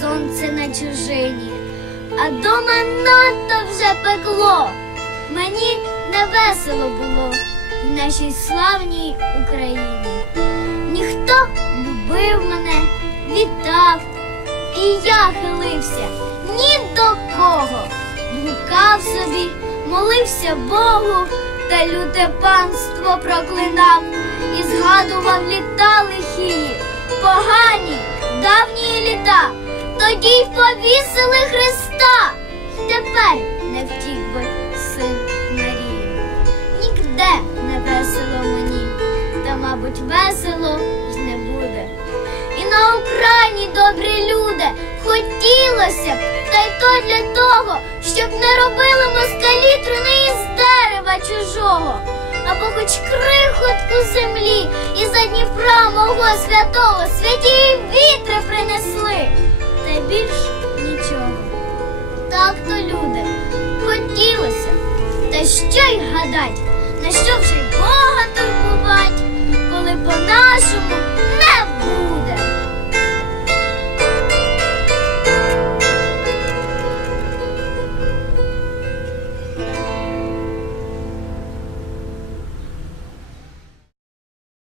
сонце на чужині, а дома надто вже пекло. Мені не весело було в нашій славній Україні. Ніхто любив мене, вітав, і я хилився ні до кого. Блукав собі, молився Богу, та люте панство проклинав і згадував літа лихії, погані, давні літа, тоді й повісили Христа. Тепер не втік би син Марії. Нігде не весело мені, та, мабуть, весело й не буде. І на Україні добрі люди хотілося б, та й то для того, щоб не робили москалі труни із дерева чужого, або хоч крихотку землі і за святого святі вітри принесли, та більш нічого. Так то люди, хотілося, та що й гадать, на що вже й.